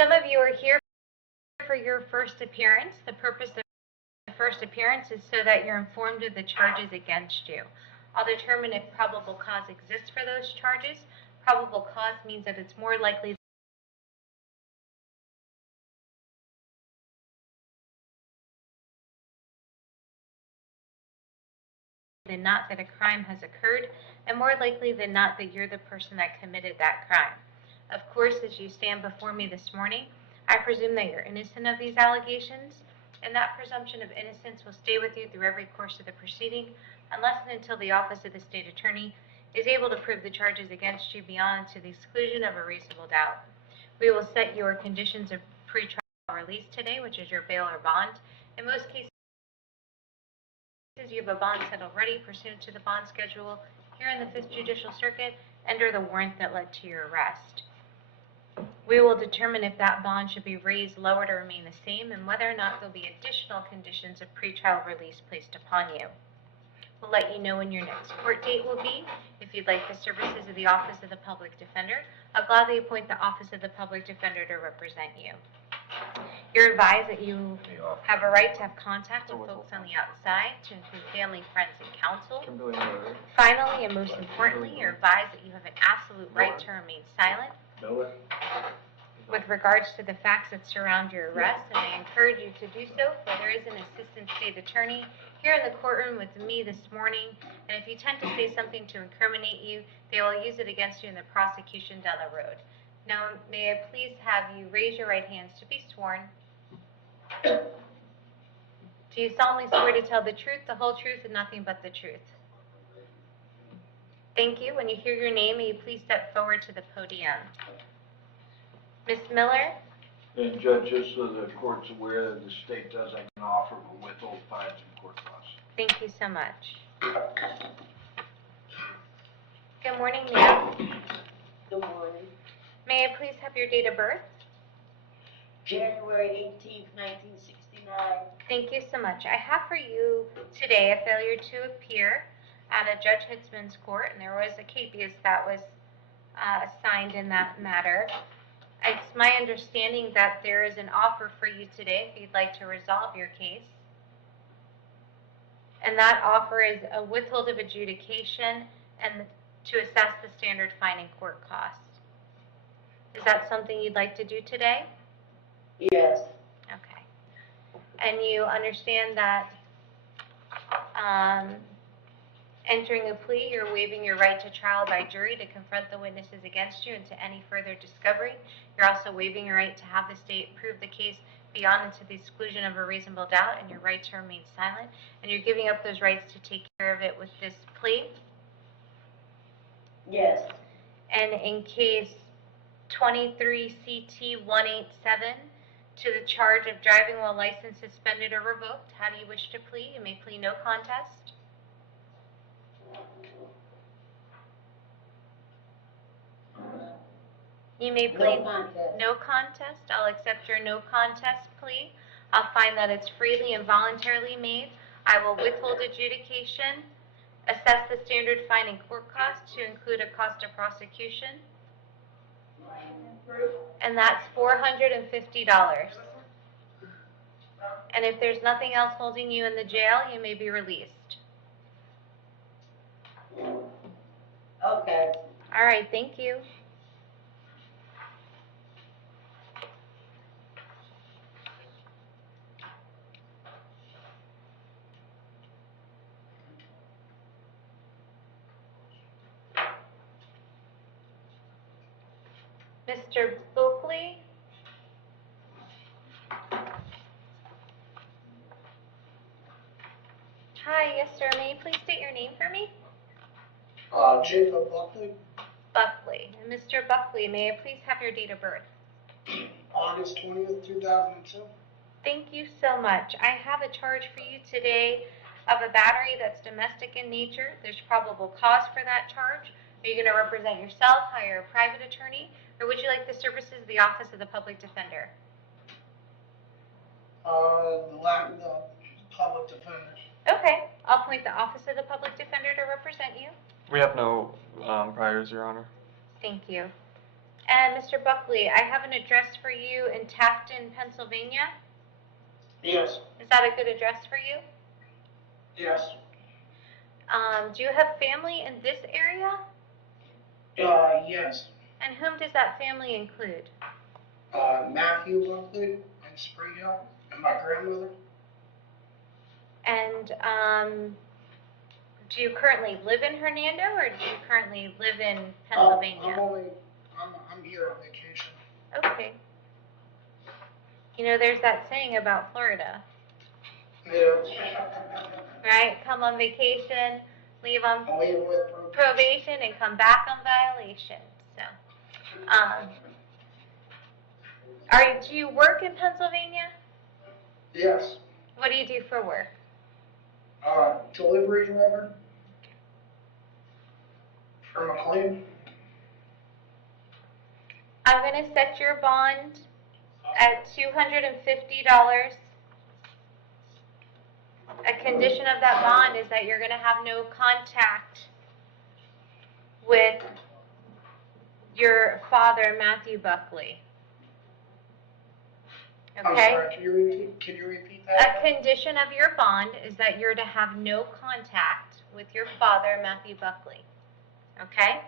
Some of you are here for your first appearance. The purpose of the first appearance is so that you're informed of the charges against you. I'll determine if probable cause exists for those charges. Probable cause means that it's more likely than not that a crime has occurred, and more likely than not that you're the person that committed that crime. Of course, as you stand before me this morning, I presume that you're innocent of these allegations, and that presumption of innocence will stay with you through every course of the proceeding, unless and until the Office of the State Attorney is able to prove the charges against you beyond to the exclusion of a reasonable doubt. We will set your conditions of pretrial release today, which is your bail or bond. In most cases, you have a bond set already pursuant to the bond schedule here in the 5th Judicial Circuit under the warrant that led to your arrest. We will determine if that bond should be raised, lowered, or remain the same, and whether or not there will be additional conditions of pretrial release placed upon you. We'll let you know when your next court date will be. If you'd like the services of the Office of the Public Defender, I'll gladly appoint the Office of the Public Defender to represent you. You're advised that you have a right to have contact with folks on the outside, to include family, friends, and counsel. Finally, and most importantly, you're advised that you have an absolute right to remain silent with regards to the facts that surround your arrest, and I encourage you to do so, for there is an assistant state attorney here in the courtroom with me this morning, and if you tend to say something to incriminate you, they will use it against you in the prosecution down the road. Now, may I please have you raise your right hands to be sworn? Do you solemnly swear to tell the truth, the whole truth, and nothing but the truth? Thank you. When you hear your name, may you please step forward to the podium. Ms. Miller? And Judge, just so the court's aware that the state does have an offer to withhold fines and court costs. Thank you so much. Good morning, ma'am. Good morning. May I please have your date of birth? January 18th, 1969. Thank you so much. I have for you today a failure to appear at a Judge Hitzman's court, and there was a capias that was signed in that matter. It's my understanding that there is an offer for you today if you'd like to resolve your case. And that offer is a withhold of adjudication and to assess the standard fine and court costs. Is that something you'd like to do today? Yes. Okay. And you understand that entering a plea, you're waiving your right to trial by jury to confront the witnesses against you and to any further discovery. You're also waiving your right to have the state prove the case beyond and to the exclusion of a reasonable doubt, and your right to remain silent. And you're giving up those rights to take care of it with this plea? Yes. And in case 23 CT 187 to the charge of driving while license suspended or revoked, how do you wish to plead? You may plead no contest. You may plead no contest. I'll accept your no contest plea. I'll find that it's freely and voluntarily made. I will withhold adjudication, assess the standard fine and court costs to include a cost of prosecution, and that's $450. And if there's nothing else holding you in the jail, you may be released. Okay. All right, thank you. Mr. Buckley? Hi, yes sir, may you please state your name for me? Jacob Buckley. Buckley. And Mr. Buckley, may I please have your date of birth? August 20th, 2002. Thank you so much. I have a charge for you today of a battery that's domestic in nature. There's probable cause for that charge. Are you going to represent yourself, hire a private attorney, or would you like the services of the Office of the Public Defender? The public defender. Okay, I'll appoint the Office of the Public Defender to represent you. We have no priors, Your Honor. Thank you. And Mr. Buckley, I have an address for you in Tafton, Pennsylvania. Yes, Is that a good address for you? yes. Do you have family in this area? Yes. And whom does that family include? Matthew Buckley in Spring Hill, and my grandmother. And do you currently live in Hernando, or do you currently live in Pennsylvania? I'm here on vacation. Okay. You know, there's that saying about Florida, Yeah. right? Come on vacation, leave on I'll leave with probation, and come back on violation. So, do you work in Pennsylvania? Yes. What do you do for work? Delivery driver for McLean. I'm going to set your bond at $250. A condition of that bond is that you're going to have no contact with your father, Matthew Buckley. I'm Okay? sorry, can you repeat that? A condition of your bond is that you're to have no contact with your father, Matthew Buckley. Okay?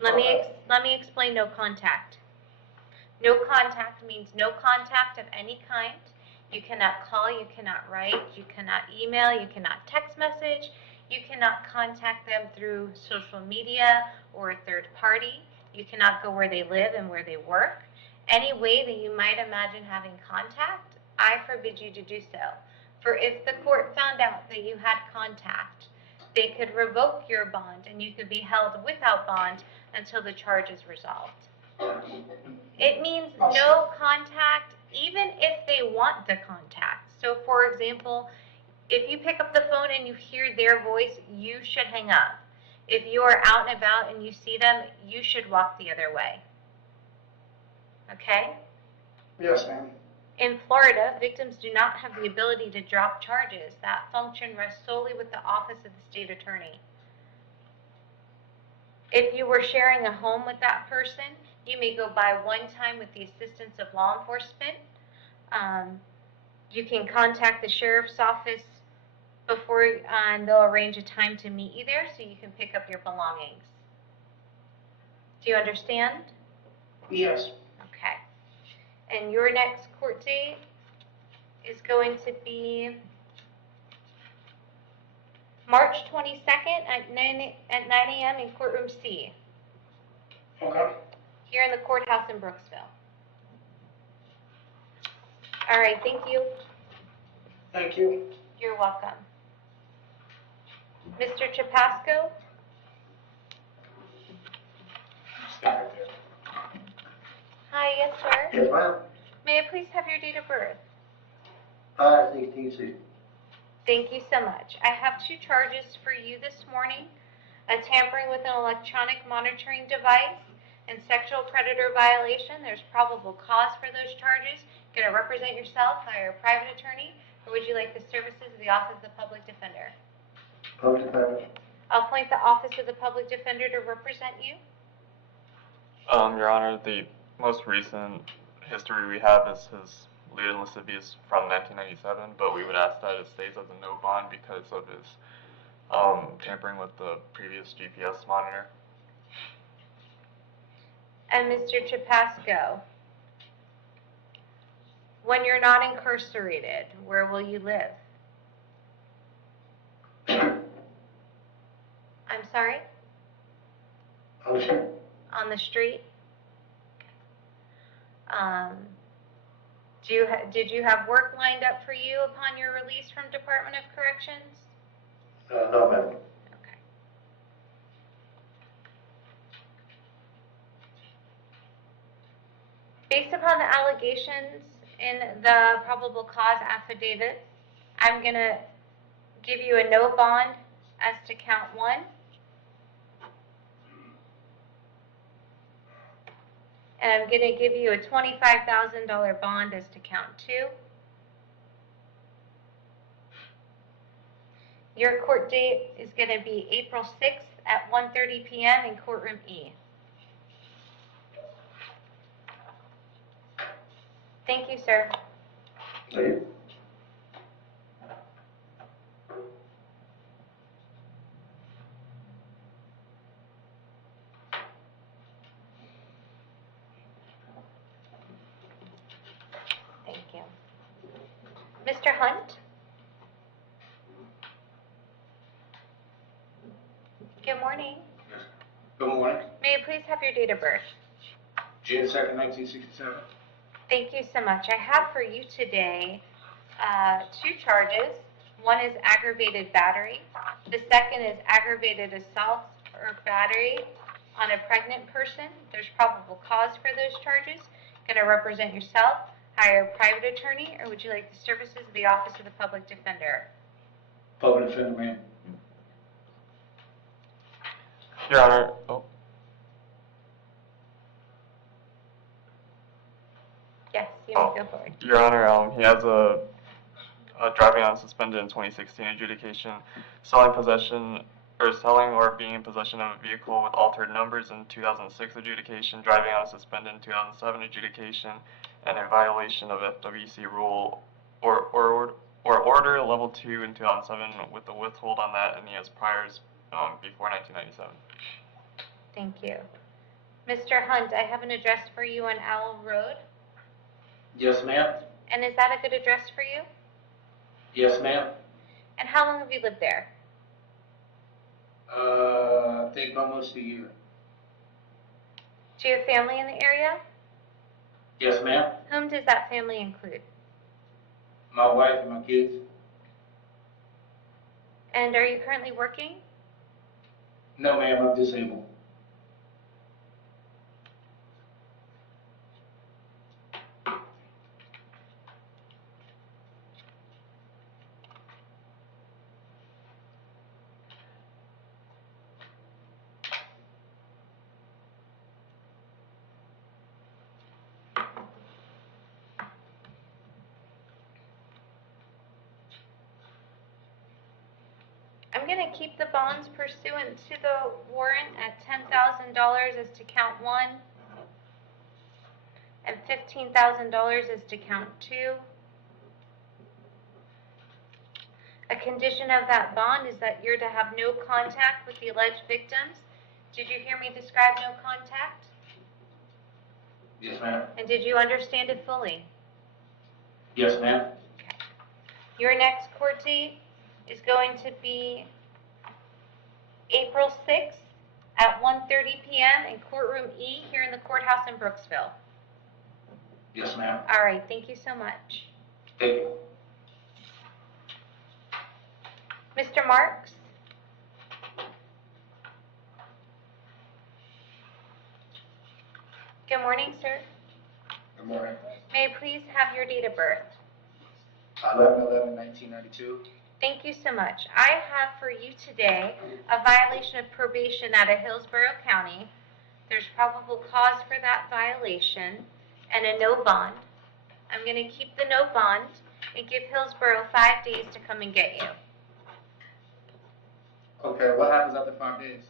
Let me explain no contact. No contact means no contact of any kind. You cannot call, you cannot write, you cannot email, you cannot text message, you cannot contact them through social media or a third party. You cannot go where they live and where they work. Any way that you might imagine having contact, I forbid you to do so. For if the court found out that you had contact, they could revoke your bond and you could be held without bond until the charge is resolved. It means no contact even if they want the contact. So for example, if you pick up the phone and you hear their voice, you should hang up. If you are out and about and you see them, you should walk the other way. Okay? Yes, ma'am. In Florida, victims do not have the ability to drop charges. That function rests solely with the office of the state attorney. If you were sharing a home with that person, you may go by one time with the assistance of law enforcement. You can contact the sheriff's office before, and they'll arrange a time to meet you there so you can pick up your belongings. Do you understand? Yes. Okay. And your next court date is going to be March 22nd at 9 a.m. in courtroom C, Okay. here in the courthouse in Brooksville. All right, thank you. Thank you. You're welcome. Mr. Chapasco? Hi, yes, sir. Yes, ma'am. May I please have your date of birth? 5/16/60. Thank you so much. I have two charges for you this morning: a tampering with an electronic monitoring device and sexual predator violation. There's probable cause for those charges. You're going to represent yourself, hire a private attorney, or would you like the services of the Office of the Public Defender? Public defender. I'll appoint the Office of the Public Defender to represent you. Your Honor, the most recent history we have is his lewd and lascivious from 1997, but we would ask that it stays as a no bond because of his tampering with the previous GPS monitor. And Mr. Chapasco, when you're not incarcerated, where will you live? I'm sorry? Okay. On the street? Did you have work lined up for you upon your release from Department of Corrections? No, ma'am. Okay. Based upon the allegations in the probable cause affidavit, I'm going to give you a no bond as to count 1. And I'm going to give you a $25,000 bond as to count 2. Your court date is going to be April 6th at 1:30 p.m. in courtroom E. Thank you, sir. Leave. Thank you. Mr. Hunt? Good morning. Good morning. May I please have your date of birth? June 2nd, 1967. Thank you so much. I have for you today 2 charges. One is aggravated battery. The second is aggravated assault or battery on a pregnant person. There's probable cause for those charges. Going to represent yourself, hire a private attorney, or would you like the services of the Office of the Public Defender? Public defender, ma'am. Your Honor, Yes, you may go forward. Your Honor, he has a driving on suspended in 2016 adjudication, selling or being in possession of a vehicle with altered numbers in 2006 adjudication, driving on suspended in 2007 adjudication, and a violation of FWC rule or order level 2 in 2007 with a withhold on that, and he has priors before 1997. Thank you. Mr. Hunt, I have an address for you on Owl Road. Yes, ma'am. And is that a good address for you? Yes, ma'am. And how long have you lived there? I think almost a year. Do you have family in the area? Yes, ma'am. Whom does that family include? My wife and my kids. And are you currently working? No, ma'am, I'm disabled. I'm going to keep the bonds pursuant to the warrant at $10,000 as to count 1 and $15,000 as to count 2. A condition of that bond is that you're to have no contact with the alleged victims. Did you hear me describe no contact? Yes, ma'am. And did you understand it fully? Yes, ma'am. Your next court date is going to be April 6th at 1:30 p.m. in courtroom E here in the courthouse in Brooksville. Yes, ma'am. All right, thank you so much. Thank you. Mr. Marks? Good morning, sir. Good morning. May I please have your date of birth? 11/11/1992. Thank you so much. I have for you today a violation of probation out of Hillsborough County. There's probable cause for that violation and a no bond. I'm going to keep the no bond and give Hillsborough 5 days to come and get you. Okay, what happens after 5 days?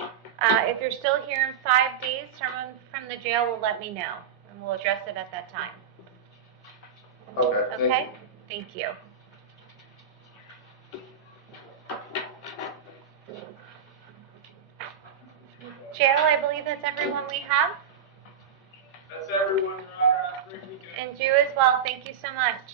If you're still here in 5 days, someone from the jail will let me know, and we'll address it at that time. Okay, thank Okay? you. Thank you. Jail, I believe that's everyone we have. That's everyone, Your Honor. Have a great weekend. And you as well. Thank you so much.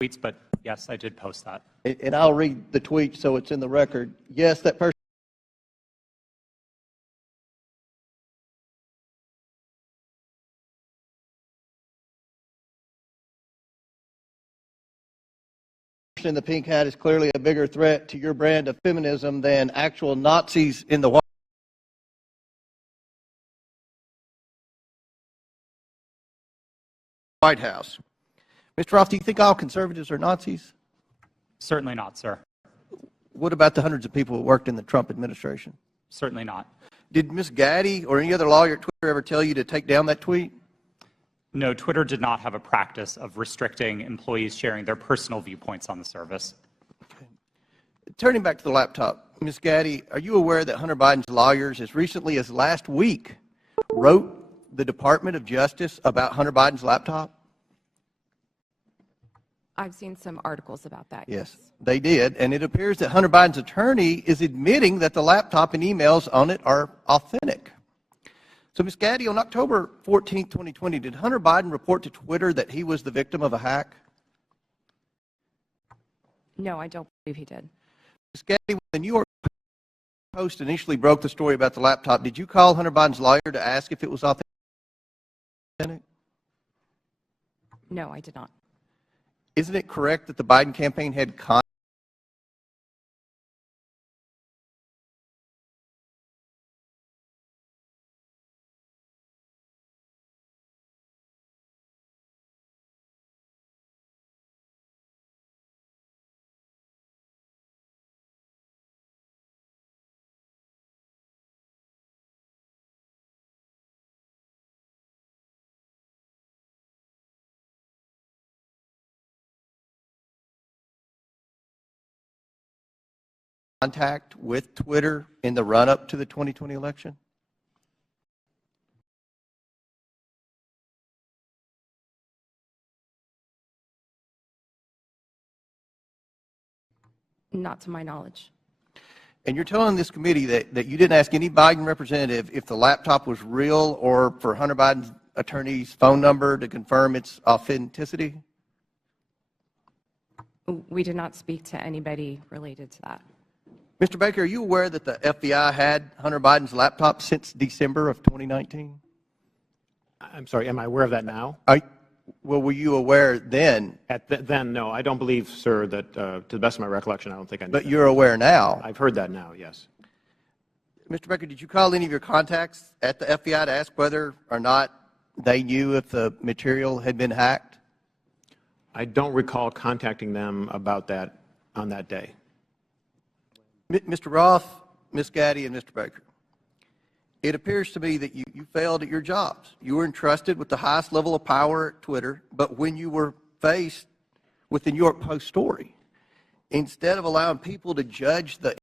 tweets, but yes, I did post that. And I'll read the tweet so it's in the record. Yes, that person in the pink hat is clearly a bigger threat to your brand of feminism than actual Nazis in the White House. Mr. Roth, do you think all conservatives are Nazis? Certainly not, sir. What about the hundreds of people who worked in the Trump administration? Certainly not. Did Ms. Gaddy or any other lawyer at Twitter ever tell you to take down that tweet? No, Twitter did not have a practice of restricting employees sharing their personal viewpoints on the service. Turning back to the laptop, Ms. Gaddy, are you aware that Hunter Biden's lawyers, as recently as last week, wrote the Department of Justice about Hunter Biden's laptop? I've seen some articles about that. Yes, they did. And it appears that Hunter Biden's attorney is admitting that the laptop and emails on it are authentic. So, Ms. Gaddy, on October 14, 2020, did Hunter Biden report to Twitter that he was the victim of a hack? No, I don't believe he did. Ms. Gaddy, when the New York Post initially broke the story about the laptop, did you call Hunter Biden's lawyer to ask if it was authentic? No, I did not. Isn't it correct that the Biden campaign had contact with Twitter in the run-up to the 2020 election? Not to my knowledge. And you're telling this committee that you didn't ask any Biden representative if the laptop was real or for Hunter Biden's attorney's phone number to confirm its authenticity? We did not speak to anybody related to that. Mr. Baker, are you aware that the FBI had Hunter Biden's laptop since December of 2019? I'm sorry, am I aware of that now? Well, were you aware then? Then, no, I don't believe, sir, that to the best of my recollection, I don't think I knew But that. you're aware now? I've heard that now, yes. Mr. Baker, did you call any of your contacts at the FBI to ask whether or not they knew if the material had been hacked? I don't recall contacting them about that on that day. Mr. Roth, Ms. Gaddy, and Mr. Baker, it appears to me that you failed at your jobs. You were entrusted with the highest level of power at Twitter, but when you were faced with the New York Post story, instead of allowing people to judge the